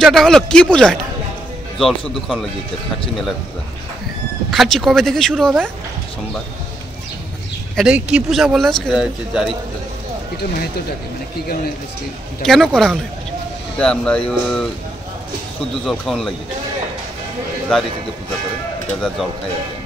পূজাটা হলো কি পূজা এটা? জল শুদ্ধ খন লাগিয়েছে খাচ্ছি মেলার পূজা। খাচ্ছি কবে থেকে শুরু হবে? সোমবার। এটা কি পূজা বললে? জারি পূজা। এটা মাহাত্ম্যটাকে মানে কি কারণে কেন করা হলো? এটা আমরা শুদ্ধ জল খাওয়ান লাগে, জারি থেকে পূজা করে এটা জল খাই আর কি।